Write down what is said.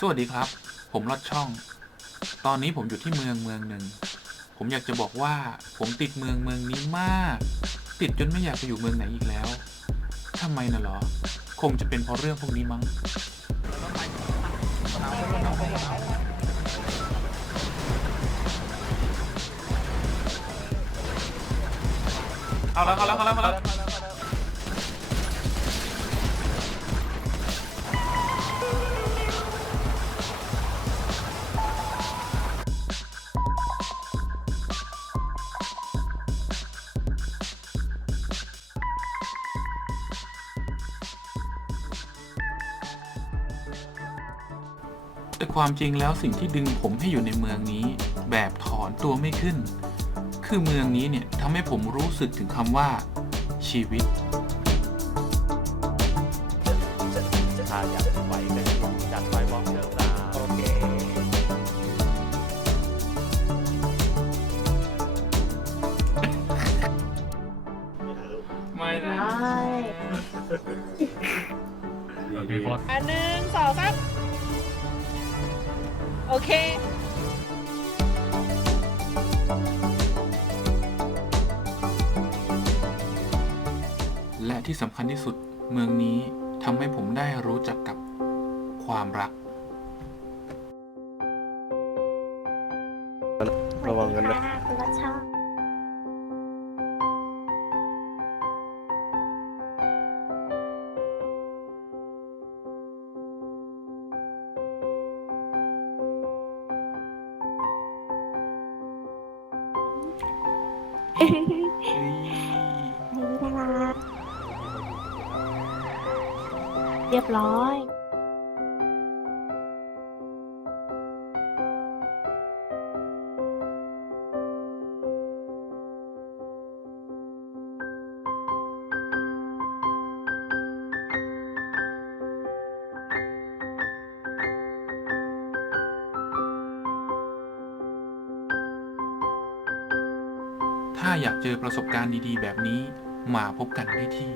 สวัสดีครับ ผมลอดช่อง ตอนนี้ผมอยู่ที่เมืองเมืองหนึ่ง ผมอยากจะบอกว่าผมติดเมืองเมืองนี้มาก ติดจนไม่อยากไปอยู่เมืองไหนอีกแล้ว ทำไมน่ะหรอ คงจะเป็นเพราะเรื่องพวกนี้มั้ง เอาแล้วเอาแล้วเอาแล้วเอาแล้ว แต่ความจริงแล้วสิ่งที่ดึงผมให้อยู่ในเมืองนี้ แบบถอนตัวไม่ขึ้น คือเมืองนี้เนี่ยทำให้ผมรู้สึกถึงคำว่า ชีวิตถ้าอยากไหวก็จัดไว้วอล์กเชอร์ราโอเคไม่นะอันหนึ่งสองสาม โอเค และที่สำคัญที่สุดเมืองนี้ทำให้ผมได้รู้จักกับความรัก ระวังกันนะ คุณรัชชา เอ้ยนี่น่าเรียบร้อย ถ้าอยากเจอประสบการณ์ดีๆ แบบนี้ มาพบกันได้ที่